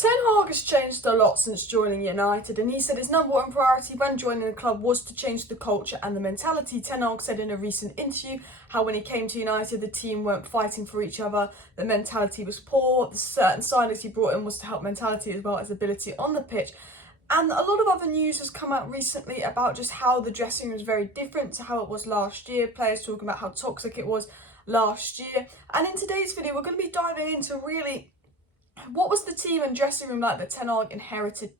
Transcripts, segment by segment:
Ten Hag has changed a lot since joining United, and he said his number one priority when joining the club was to change the culture and the mentality. Ten Hag said in a recent interview how when he came to United the team weren't fighting for each other, the mentality was poor, the certain signings he brought in was to help mentality as well as ability on the pitch. And a lot of other news has come out recently about just how the dressing room is very different to how it was last year, players talking about how toxic it was last year. And in today's video we're going to be diving into really what was the team and dressing room like that Ten Hag inherited?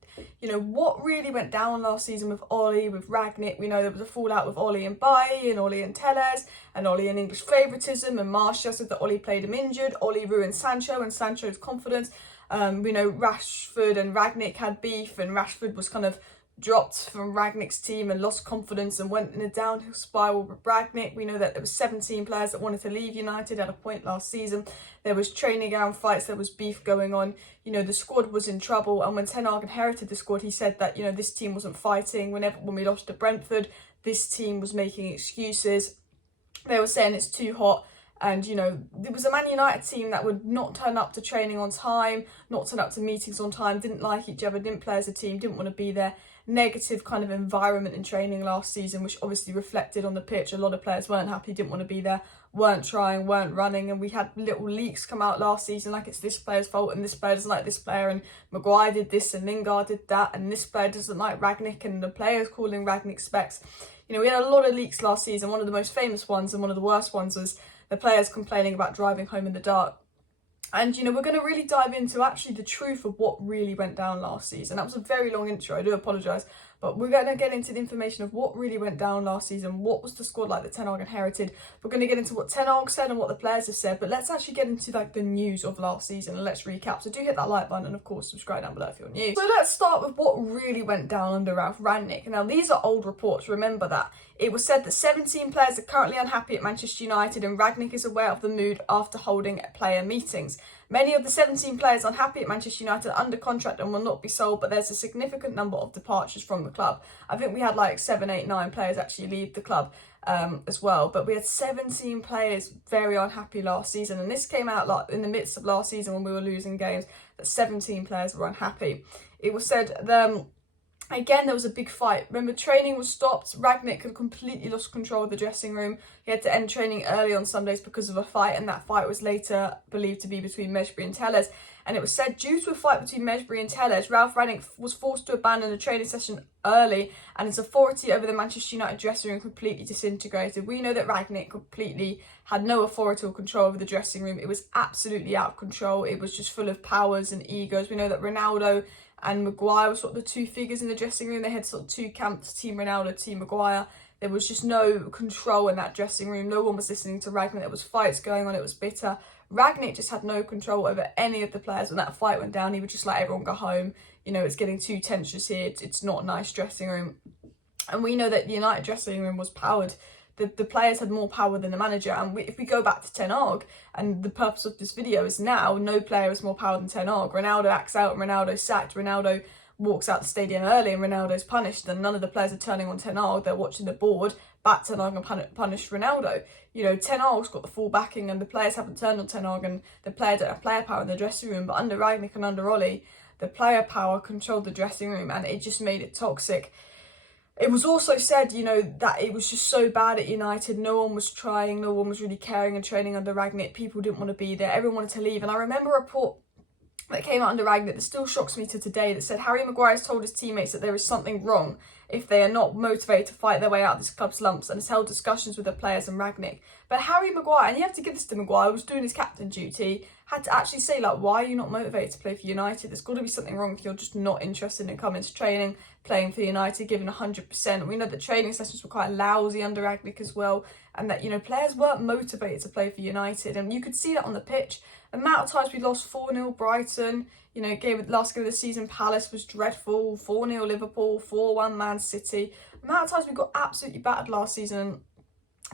You know, what really went down last season with Ollie, with Rangnick? We know there was a fallout with Ollie and Bailly, and Ollie and Telles, and Ollie and English favouritism, and Martial said that Ollie played him injured. Ollie ruined Sancho and Sancho's confidence. We know Rashford and Rangnick had beef, and Rashford was kind of dropped from Rangnick's team and lost confidence and went in a downhill spiral with Rangnick. We know that there were 17 players that wanted to leave United at a point last season. There was training ground fights, there was beef going on. You know, the squad was in trouble, and when Ten Hag inherited the squad, he said that, you know, this team wasn't fighting. When we lost to Brentford, this team was making excuses. They were saying it's too hot. And, you know, there was a Man United team that would not turn up to training on time, not turn up to meetings on time, didn't like each other, didn't play as a team, didn't want to be there. Negative kind of environment in training last season, which obviously reflected on the pitch. A lot of players weren't happy, didn't want to be there, weren't trying, weren't running. And we had little leaks come out last season like it's this player's fault and this player doesn't like this player, and Maguire did this and Lingard did that, and this player doesn't like Rangnick, and the players calling Rangnick specs. You know, we had a lot of leaks last season. One of the most famous ones and one of the worst ones was the players complaining about driving home in the dark. And, you know, we're going to really dive into actually the truth of what really went down last season. That was a very long intro, I do apologise. But we're going to get into the information of what really went down last season. What was the squad like that Ten Hag inherited? We're going to get into what Ten Hag said and what the players have said. But let's actually get into like the news of last season and let's recap. So do hit that like button and of course subscribe down below if you're new. So let's start with what really went down under Ralf Rangnick. Now these are old reports, remember that. It was said that 17 players are currently unhappy at Manchester United and Rangnick is aware of the mood after holding player meetings. Many of the 17 players unhappy at Manchester United are under contract and will not be sold, but there's a significant number of departures from the club. I think we had like 7, 8, 9 players actually leave the club as well, but we had 17 players very unhappy last season, and this came out like in the midst of last season when we were losing games, that 17 players were unhappy. It was said again, there was a big fight. Remember, training was stopped. Rangnick had completely lost control of the dressing room. He had to end training early on Sundays because of a fight, and that fight was later believed to be between Mejbri and Telles. And it was said, due to a fight between Mejbri and Telles, Ralf Rangnick was forced to abandon a training session early, and his authority over the Manchester United dressing room completely disintegrated. We know that Rangnick completely had no authority or control over the dressing room. It was absolutely out of control. It was just full of powers and egos. We know that Ronaldo and Maguire were sort of the two figures in the dressing room. They had sort of two camps, Team Ronaldo, Team Maguire. There was just no control in that dressing room. No one was listening to Rangnick. There was fights going on. It was bitter. Rangnick just had no control over any of the players. When that fight went down, he would just let everyone go home. You know, it's getting too tense here. It's not a nice dressing room. And we know that the United dressing room was powered. The players had more power than the manager. And if we go back to Ten Hag, and the purpose of this video is now, no player has more power than Ten Hag. Ronaldo acts out and Ronaldo's sacked. Ronaldo walks out the stadium early and Ronaldo's punished. And none of the players are turning on Ten Hag. They're watching the board, back Ten Hag and punish Ronaldo. You know, Ten Hag's got the full backing and the players haven't turned on Ten Hag, and the players don't have player power in the dressing room. But under Rangnick and under Ollie, the player power controlled the dressing room and it just made it toxic. It was also said, you know, that it was just so bad at United. No one was trying, no one was really caring and training under Rangnick. People didn't want to be there. Everyone wanted to leave. And I remember a report that came out under Rangnick that still shocks me to today that said Harry Maguire has told his teammates that there is something wrong if they are not motivated to fight their way out of this club's slumps, and has held discussions with the players and Rangnick. But Harry Maguire, and you have to give this to Maguire, was doing his captain duty, had to actually say, like, why are you not motivated to play for United? There's got to be something wrong if you're just not interested in coming to training, playing for United, giving 100%. We know that training sessions were quite lousy under Rangnick as well, and that, you know, players weren't motivated to play for United, and you could see that on the pitch. The amount of times we lost 4-0 Brighton, you know, last game of the season, Palace was dreadful, 4-0 Liverpool, 4-1 Man City. The amount of times we got absolutely battered last season,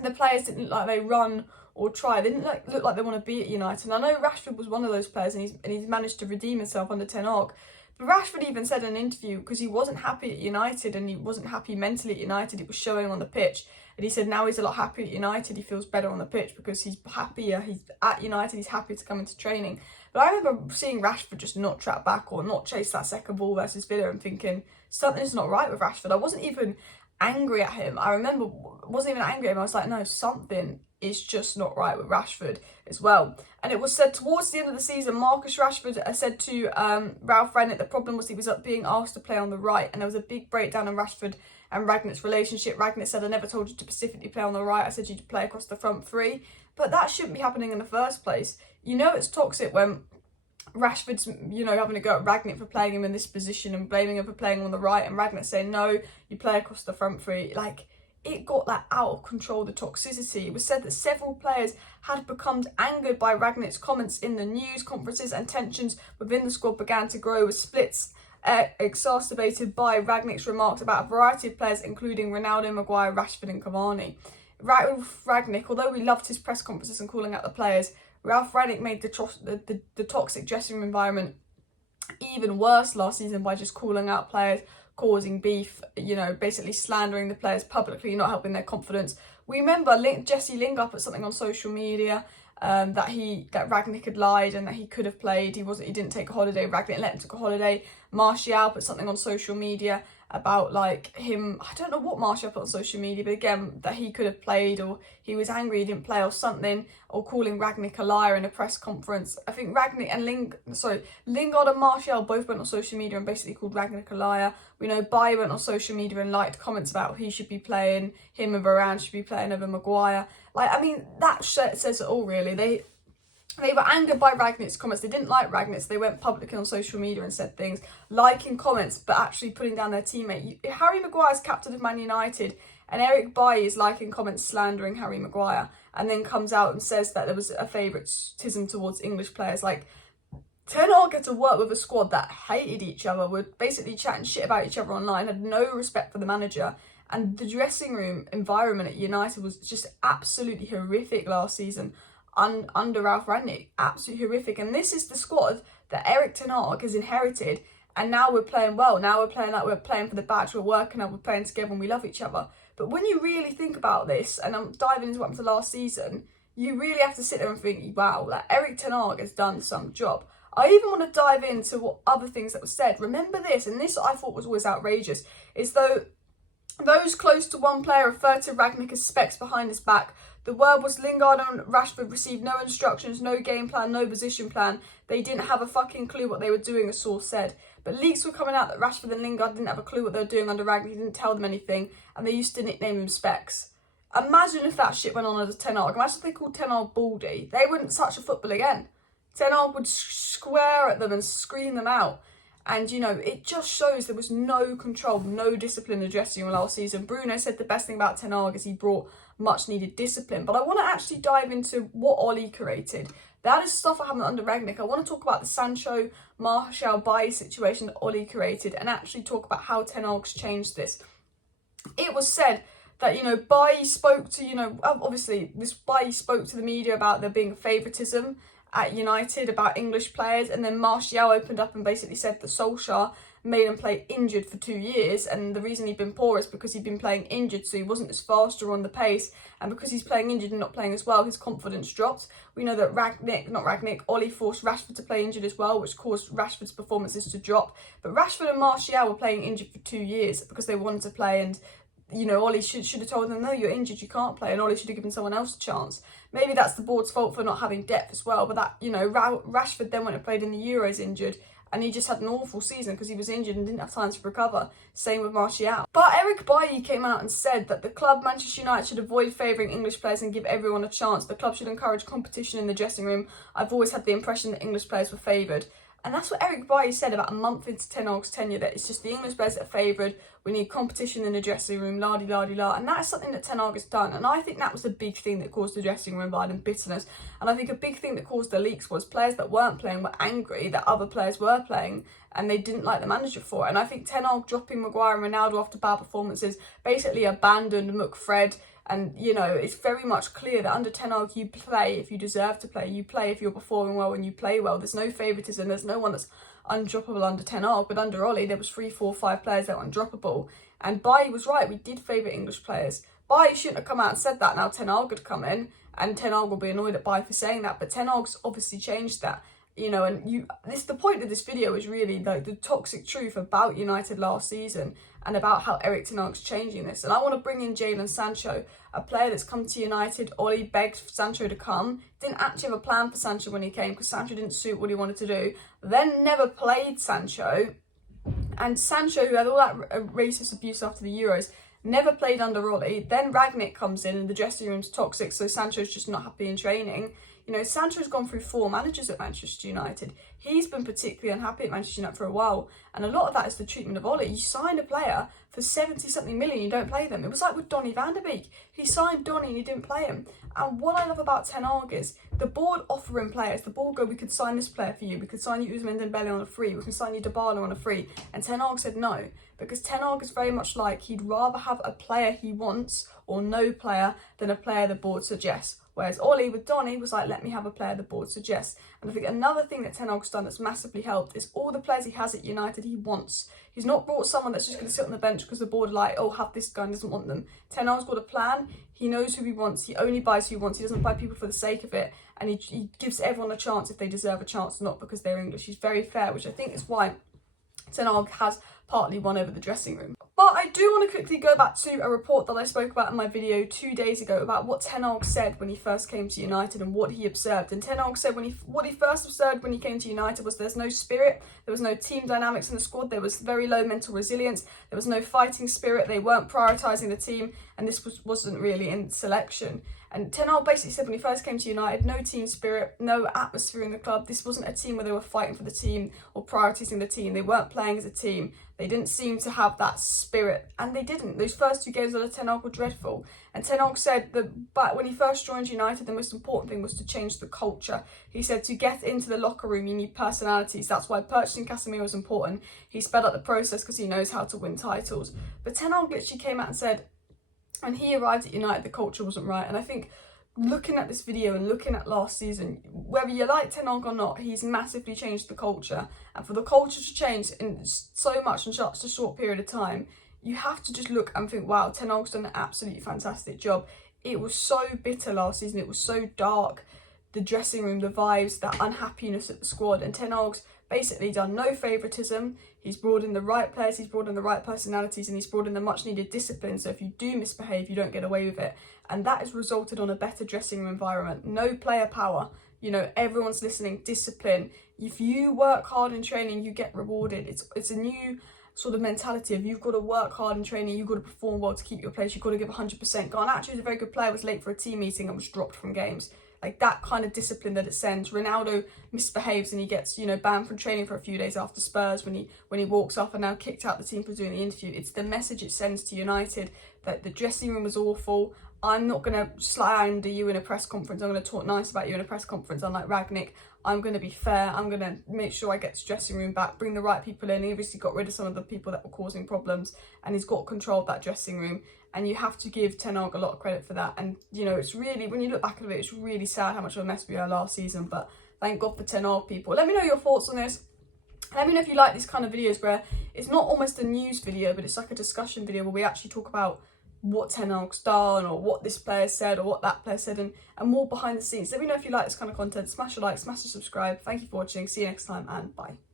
the players didn't look like they run or try. They didn't look like they want to be at United. And I know Rashford was one of those players, and he's managed to redeem himself under Ten Hag. But Rashford even said in an interview, because he wasn't happy at United and he wasn't happy mentally at United, it was showing on the pitch. And he said now he's a lot happier at United. He feels better on the pitch because he's happier. He's at United. He's happy to come into training. But I remember seeing Rashford just not track back or not chase that second ball versus Villa and thinking something's not right with Rashford. I wasn't even angry at him. I remember wasn't even angry at him. I was like, no, something is just not right with Rashford as well. And it was said towards the end of the season, Marcus Rashford said to Ralph Rangnick the problem was he was being asked to play on the right, and there was a big breakdown on Rashford and Rangnick's relationship. Rangnick said, I never told you to specifically play on the right, I said you to play across the front three. But that shouldn't be happening in the first place. You know it's toxic when Rashford's, having to go at Rangnick for playing him in this position and blaming him for playing on the right, and Rangnick saying, no, you play across the front three. Like, it got that out of control, the toxicity. It was said that several players had become angered by Rangnick's comments in the news conferences, and tensions within the squad began to grow, with splits exacerbated by Rangnick's remarks about a variety of players, including Ronaldo, Maguire, Rashford and Cavani. Ralph Rangnick, although we loved his press conferences and calling out the players, Ralph Rangnick made the toxic dressing room environment even worse last season by just calling out players, causing beef, basically slandering the players publicly, not helping their confidence. We remember Jesse Lingard put something on social media that Rangnick had lied and that he could have played. He didn't take a holiday. Rangnick let him take a holiday. Martial put something on social media about him. I don't know what Martial put on social media, but again, that he could have played, or he was angry he didn't play or something, or calling Rangnick a liar in a press conference. I think Lingard and Martial both went on social media and basically called Rangnick a liar. We know Bailly went on social media and liked comments about he should be playing, him and Varane should be playing over Maguire. That says it all, really. They were angered by Rangnick's comments. They didn't like Rangnick, so they went publicly on social media and said things, liking comments, but actually putting down their teammate. Harry Maguire's captain of Man United, and Eric Bailly is liking comments slandering Harry Maguire, and then comes out and says that there was a favouritism towards English players. Ten Hag had to work with a squad that hated each other, were basically chatting shit about each other online, had no respect for the manager, and the dressing room environment at United was just absolutely horrific last season. Under Ralph Rangnick, absolutely horrific. And this is the squad that Erik Ten Hag has inherited, and now we're playing well. Now we're playing like we're playing for the badge, we're working out, we're playing together and we love each other. But when you really think about this, and I'm diving into what happened last season, you really have to sit there and think, wow, Erik Ten Hag has done some job. I even want to dive into what other things that were said. Remember this, and this I thought was always outrageous, is though those close to one player referred to Rangnick as specs behind his back. The word was Lingard and Rashford received no instructions, no game plan, no position plan. They didn't have a fucking clue what they were doing, a source said. But leaks were coming out that Rashford and Lingard didn't have a clue what they were doing under Rangnick. He didn't tell them anything, and they used to nickname him Specs. Imagine if that shit went on under Ten Hag. Imagine if they called Ten Hag Baldy. They wouldn't touch a football again. Ten Hag would swear at them and scream them out. And, it just shows there was no control, no discipline in the dressing room last season. Bruno said the best thing about Ten Hag is he brought much needed discipline. But I want to actually dive into what Ollie created. That is stuff I haven't under Rangnick. I want to talk about the Sancho, Martial, Bailly situation that Ollie created, and actually talk about how Ten Hag's changed this. It was said that, Bailly spoke to, obviously, Bailly spoke to the media about there being favouritism at United, about English players, and then Martial opened up and basically said that Solskjaer made him play injured for 2 years, and the reason he'd been poor is because he'd been playing injured, so he wasn't as fast or on the pace, and because he's playing injured and not playing as well, his confidence dropped. We know that Ollie forced Rashford to play injured as well, which caused Rashford's performances to drop. But Rashford and Martial were playing injured for 2 years because they wanted to play, and Ollie should have told them, no, you're injured, you can't play, and Ollie should have given someone else a chance. Maybe that's the board's fault for not having depth as well, but that, Rashford then went and played in the Euros injured, and he just had an awful season because he was injured and didn't have time to recover. Same with Martial. But Eric Bailly came out and said that the club, Manchester United, should avoid favouring English players and give everyone a chance. The club should encourage competition in the dressing room. I've always had the impression that English players were favoured. And that's what Eric Bailly said about a month into Ten Hag's tenure, that it's just the English players that are favoured. We need competition in the dressing room, la-di-la-di-la. And that is something that Ten Hag has done. And I think that was the big thing that caused the dressing room divide and bitterness. And I think a big thing that caused the leaks was players that weren't playing were angry that other players were playing, and they didn't like the manager for it. And I think Ten Hag dropping Maguire and Ronaldo after bad performances basically abandoned McFred. And, it's very much clear that under Ten Hag, you play if you deserve to play. You play if you're performing well and you play well. There's no favouritism. There's no one that's undroppable under Ten Hag. But under Ollie, there was 3, 4, 5 players that were undroppable. And Bailly was right. We did favour English players. Bai shouldn't have come out and said that. Now Ten Hag had come in, and Ten Hag will be annoyed at Bai for saying that, but Ten Hag's obviously changed that. You know, and the point of this video is really like the toxic truth about United last season and about how Erik Ten Hag's changing this. And I want to bring in Jadon Sancho, a player that's come to United. Oli begged Sancho to come, didn't actually have a plan for Sancho when he came because Sancho didn't suit what he wanted to do, then never played Sancho. And Sancho, who had all that racist abuse after the Euros, never played under Oli. Then Rangnick comes in and the dressing room's toxic, so Sancho's just not happy in training. You know, Sancho's gone through 4 managers at Manchester United. He's been particularly unhappy at Manchester United for a while. And a lot of that is the treatment of Oli. You sign a player for 70-something million, you don't play them. It was like with Donny van de Beek. He signed Donny and he didn't play him. And what I love about Ten Hag is the board offering players. The board go, we could sign this player for you. We could sign you Ousmane Dembele on a free. We can sign you Dybala on a free. And Ten Hag said no. Because Ten Hag is very much like he'd rather have a player he wants or no player than a player the board suggests. Whereas Oli with Donny was like, let me have a player the board suggests. And I think another thing that Ten Hag's done that's massively helped is all the players he has at United he wants. He's not brought someone that's just going to sit on the bench because the board are like, oh, have this guy and doesn't want them. Ten Hag's got a plan. He knows who he wants. He only buys who he wants. He doesn't buy people for the sake of it. And he gives everyone a chance if they deserve a chance, not because they're English. He's very fair, which I think is why Ten Hag has partly won over the dressing room. But I do want to quickly go back to a report that I spoke about in my video 2 days ago about what Ten Hag said when he first came to United and what he observed. And Ten Hag said what he first observed when he came to United was there's no spirit, there was no team dynamics in the squad, there was very low mental resilience, there was no fighting spirit, they weren't prioritising the team, and this wasn't really in selection. And Ten Hag basically said when he first came to United, no team spirit, no atmosphere in the club. This wasn't a team where they were fighting for the team or prioritising the team. They weren't playing as a team. They didn't seem to have that spirit, and they didn't. Those first 2 games under Ten Hag were dreadful. And Ten Hag said that but when he first joined United, the most important thing was to change the culture. He said to get into the locker room, you need personalities. That's why purchasing Casemiro was important. He sped up the process because he knows how to win titles. But Ten Hag literally came out and said, when he arrived at United, the culture wasn't right. And I think looking at this video and looking at last season, whether you like Ten Hag or not, he's massively changed the culture. And for the culture to change in so much in such a short period of time, you have to just look and think, wow, Ten Hag's done an absolutely fantastic job. It was so bitter last season. It was so dark. The dressing room, the vibes, that unhappiness at the squad. And Ten Hag's basically done no favouritism. He's brought in the right players, he's brought in the right personalities, and he's brought in the much needed discipline. So if you do misbehave, you don't get away with it. And that has resulted on a better dressing room environment. No player power. You know, everyone's listening, discipline. If you work hard in training, you get rewarded. It's a new sort of mentality of you've got to work hard in training, you've got to perform well to keep your place, you've got to give 100%. Garnacho is a very good player, was late for a team meeting and was dropped from games. Like that kind of discipline that it sends. Ronaldo misbehaves and he gets, banned from training for a few days after Spurs when he walks off and now kicked out the team for doing the interview. It's the message it sends to United that the dressing room was awful. I'm not going to slide under you in a press conference. I'm going to talk nice about you in a press conference, unlike Rangnick. I'm going to be fair. I'm going to make sure I get the dressing room back, bring the right people in. He obviously got rid of some of the people that were causing problems and he's got control of that dressing room. And you have to give Ten Hag a lot of credit for that. And, it's really, when you look back at it, it's really sad how much of a mess we were last season. But thank God for Ten Hag, people. Let me know your thoughts on this. Let me know if you like these kind of videos where it's not almost a news video, but it's like a discussion video where we actually talk about what Ten Hag's done or what this player said or what that player said and more behind the scenes. Let me know if you like this kind of content. Smash a like, smash a subscribe. Thank you for watching. See you next time and bye.